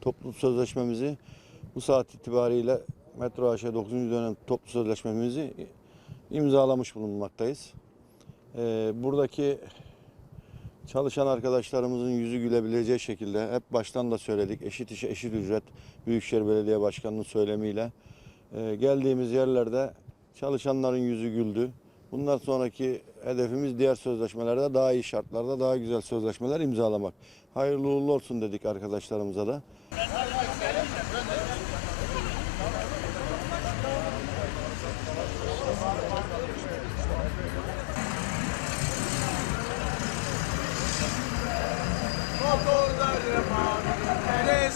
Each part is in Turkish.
toplu sözleşmemizi bu saat itibariyle Metro AŞ 9. dönem toplu sözleşmemizi imzalamış bulunmaktayız. Ee, buradaki çalışan arkadaşlarımızın yüzü gülebileceği şekilde hep baştan da söyledik. Eşit iş eşit ücret Büyükşehir Belediye Başkanı'nın söylemiyle. Ee, geldiğimiz yerlerde çalışanların yüzü güldü. Bundan sonraki hedefimiz diğer sözleşmelerde daha iyi şartlarda daha güzel sözleşmeler imzalamak. Hayırlı uğurlu olsun dedik arkadaşlarımıza da. Motorlarıma ele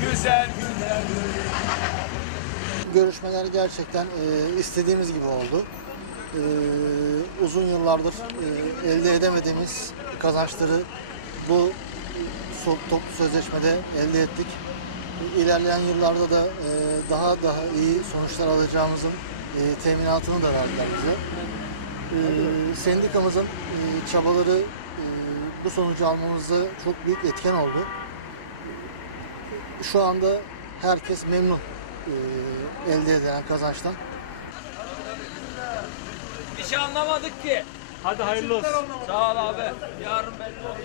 güzel günler. Görüşmeler gerçekten e, istediğimiz gibi oldu. E, uzun yıllardır e, elde edemediğimiz kazançları bu toplu sözleşmede elde ettik. İlerleyen yıllarda da e, daha daha iyi sonuçlar alacağımızın e, teminatını da verdiler bize. E, sendikamızın e, çabaları e, bu sonucu almamızda çok büyük etken oldu. Şu anda herkes memnun e, elde edilen kazançtan. Bir şey anlamadık ki. Hadi hayırlı olsun. Sağ ol abi. Yarın belli olur.